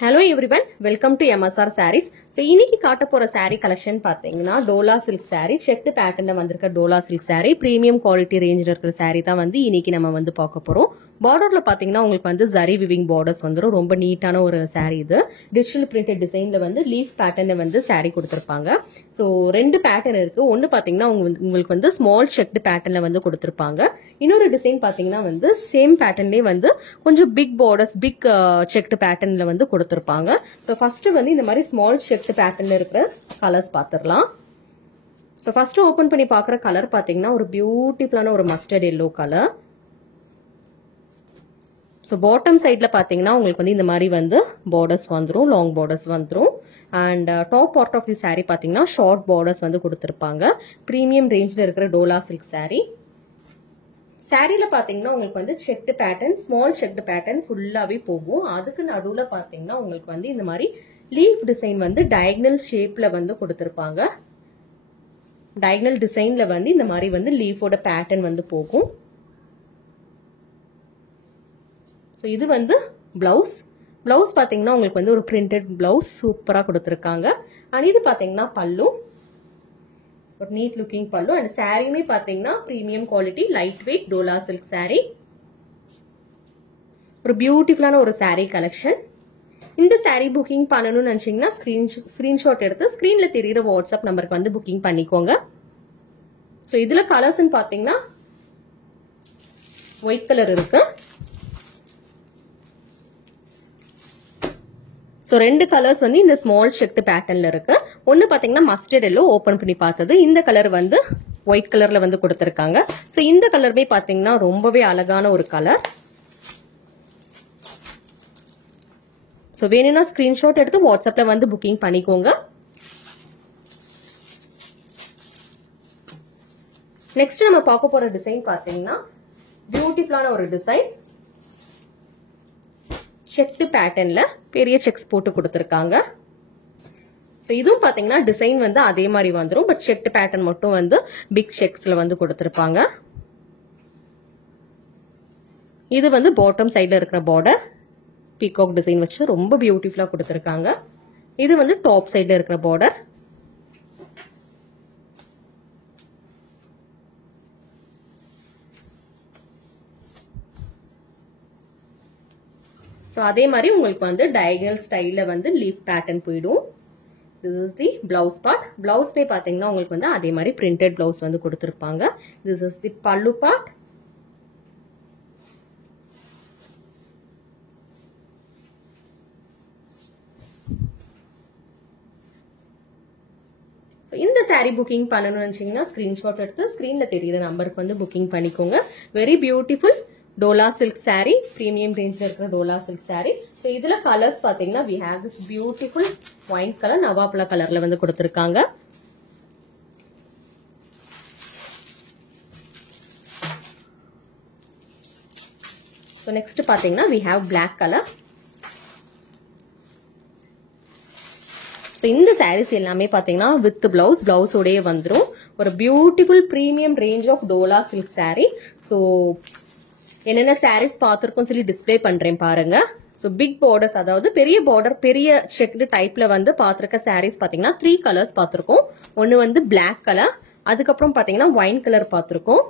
Hello everyone, welcome to MSR Sarees. So, இன்னைக்கு காட்ட போற saree collection பாத்தீங்கன்னா டோலா silk saree, checked patternல வந்திருக்க Dola silk saree, premium quality rangeல இருக்கிற saree தான் வந்து இன்னைக்கு நம்ம வந்து பார்க்க போறோம். பார்டர்ல பாத்தீங்கன்னா உங்களுக்கு வந்து zari weaving borders வந்துரும். ரொம்ப நீட்டான ஒரு saree இது. டிஜிட்டல் printed designல வந்து leaf patternல வந்து saree கொடுத்திருப்பாங்க. So, ரெண்டு pattern இருக்கு. ஒன்னு பாத்தீங்கன்னா உங்களுக்கு வந்து small checked patternல வந்து கொடுத்திருப்பாங்க. இன்னொரு டிசைன் பாத்தீங்கன்னா வந்து சேம் பேட்டர்ன்லயே வந்து கொஞ்சம் பிக் பார்டர்ஸ், பிக் checked patternல வந்து கொடுத்திருப்பாங்க. சோ ஃபர்ஸ்ட் வந்து இந்த மாதிரி ஸ்மால் செக்ட் பேட்டர்ன்ல இருக்கிற கலர்ஸ் பாத்துறலாம். சோ ஃபர்ஸ்ட் ஓபன் பண்ணி பார்க்குற கலர் பாத்தீங்கன்னா ஒரு பியூட்டிஃபுல்லான ஒரு mustard yellow colour. So bottom சைடுல பாத்தீங்கன்னா உங்களுக்கு வந்து இந்த மாதிரி வந்து பார்டர்ஸ் வந்துரும், லாங் பார்டர்ஸ் வந்துரும். And top part of the saree பாத்தீங்கன்னா ஷார்ட் பார்டர்ஸ் வந்து கொடுத்திருப்பாங்க. பிரீமியம் ரேஞ்ச்ல இருக்கிற டோலா சில்க் saree. சாரில பாத்தீங்கன்னா உங்களுக்கு வந்து checked pattern, small checked pattern ஃபுல்லாவே போகும். அதுக்கு நடுவுல பாத்தீங்கன்னா உங்களுக்கு வந்து இந்த மாதிரி லீஃப் டிசைன் வந்து டயகனல் ஷேப்ல வந்து கொடுத்திருப்பாங்க. டயகனல் டிசைன்ல வந்து இந்த மாதிரி வந்து லீஃபோட பேட்டர்ன் வந்து போகும். சோ இது வந்து பிளவுஸ். பிளவுஸ் பாத்தீங்கன்னா உங்களுக்கு வந்து ஒரு பிரிண்டட் பிளவுஸ் சூப்பரா கொடுத்திருக்காங்க. அண்ட் இது பாத்தீங்கன்னா பல்லு, ஒரு நீட் லுக்கிங் பல்லு. அண்ட் சாரியுமே பாத்தீங்கன்னா premium quality light weight Dola silk sorry. ஒரு பியூட்டிஃபுல்லான ஒரு சாரி கலெக்ஷன். இந்த சாரி புக்கிங் பண்ணணும்னு நினைச்சீங்கன்னா ஸ்கிரீன்ஷாட் எடுத்து ஸ்கிரீன்ல தெரியுற வாட்ஸ்அப் நம்பருக்கு வந்து புக்கிங் பண்ணிக்கோங்க. சோ இதுல கலர்ஸ் பாத்தீங்கன்னா ஒயிட் கலர் இருக்கு. சோ ரெண்டு கலர்ஸ் வந்து இந்த ஸ்மால் செக்ட் பேட்டர்ன்ல இருக்கு. ஒன்னு பாத்தீங்கன்னா மஸ்டர்ட் எல்லோ ஓபன் பண்ணி பார்த்தது. இந்த கலர் வந்து ஒயிட் கலர்ல வந்து கொடுத்திருக்காங்க. சோ இந்த கலருமே பாத்தீங்கன்னா ரொம்பவே அழகான ஒரு கலர். சோ வேணும்னா ஸ்கிரீன்ஷாட் எடுத்து வாட்ஸ்அப்ல வந்து புக்கிங் பண்ணிக்கோங்க. நெக்ஸ்ட் நம்ம பார்க்க போற டிசைன் பாத்தீங்கன்னா பியூட்டிஃபுல்லான ஒரு டிசைன். செக்ட் பேட்டர்ன்ல பெரிய செக்ஸ் போட்டு கொடுத்திருக்காங்க. சோ இதுவும் பாத்தீங்கன்னா டிசைன் வந்து அதே மாதிரி வந்துரும். பட் செக்ட் பேட்டர்ன் மட்டும் வந்து பிக் செக்ஸ்ல வந்து கொடுத்திருப்பாங்க. இது வந்து பாட்டம் சைடுல இருக்கிற பார்டர் பீகாக் டிசைன் வச்சு ரொம்ப பியூட்டிஃபுல்லா கொடுத்திருக்காங்க. இது வந்து டாப் சைடுல இருக்கிற பார்டர். சோ அதே மாதிரி உங்களுக்கு வந்து டயகனல் ஸ்டைல்ல வந்து லீஃப் பேட்டர்ன் போயிடும். This is the blouse part. பிளவுஸ்மே பாத்தீங்கன்னா உங்களுக்கு வந்து அதே மாதிரி பிரிண்டட் பிளவுஸ் வந்து கொடுத்திருப்பாங்க. திஸ் இஸ் தி பல்லு பார்ட். சோ இந்த சாரி புக்கிங் பண்ணணும்னு நினைச்சீங்கன்னா ஸ்கிரீன்ஷாட் எடுத்து ஸ்கிரீன்ல தெரியுற நம்பருக்கு வந்து புக்கிங் பண்ணிக்கோங்க. Very beautiful dola silk sari, premium ரேஞ்ச்ல இருக்கிற டோலா சில்க் சாரி. சோ இதுல கலர்ஸ் பாத்தீங்கன்னா we have this beautiful wine color, நவாப்பழ கலர்ல வந்து கொடுத்திருக்காங்க. சோ நெக்ஸ்ட் பாத்தீங்கன்னா we have black color. So இந்த சாரீஸ் எல்லாமே பாத்தீங்கன்னா வித் பிளவுஸ், பிளவுஸ் உடைய வந்துரும். ஒரு beautiful premium range of Dola silk sari. So என்னென்ன சாரீஸ் பார்த்திருக்கோம் சொல்லி டிஸ்பிளே பண்றேன் பாருங்க. சோ பிக் பார்டர்ஸ், அதாவது பெரிய பார்டர், பெரிய செக்டு டைப்ல வந்து பாத்திருக்க சாரீஸ் பாத்தீங்கன்னா 3 கலர்ஸ் பாத்திருக்கோம். ஒன்னு வந்து பிளாக் கலர், அதுக்கப்புறம் பாத்தீங்கன்னா ஒயின் கலர் பாத்திருக்கோம்.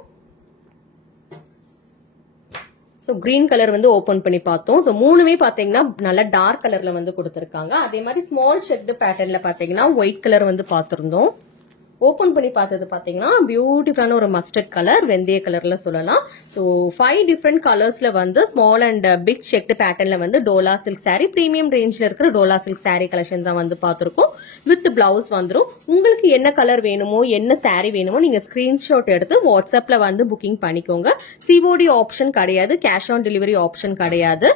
சோ கிரீன் கலர் வந்து ஓபன் பண்ணி பார்த்தோம். சோ மூணுமே பாத்தீங்கன்னா நல்ல டார்க் கலர்ல வந்து கொடுத்திருக்காங்க. அதே மாதிரி ஸ்மால் செக்டு பேட்டர்ன்ல பாத்தீங்கன்னா ஒயிட் கலர் வந்து பாத்திருந்தோம். ஓபன் பண்ணி பார்த்தது பாத்தீங்கன்னா பியூட்டிஃபுல்லான ஒரு மஸ்டர்ட் கலர், வெந்தய கலர்ல சொல்லலாம். சோ 5 டிஃபரெண்ட் கலர்ஸ்ல வந்து ஸ்மால் அண்ட் பிக் செக்ட் பேட்டர்ன்ல வந்து டோலா சில்க் சாரி, பிரீமியம் ரேஞ்ச்ல இருக்கிற டோலா சில்க் சாரி கலெக்ஷன் தான் வந்து பாத்திருக்கோம். வித் பிளவுஸ் வந்துரும். உங்களுக்கு என்ன கலர் வேணுமோ, என்ன சாரி வேணுமோ நீங்க ஸ்கிரீன்ஷாட் எடுத்து வாட்ஸ்அப்ல வந்து புக்கிங் பண்ணிக்கோங்க. சிஓடி ஆப்ஷன் கிடையாது, கேஷ் ஆன் டெலிவரி ஆப்ஷன் கிடையாது.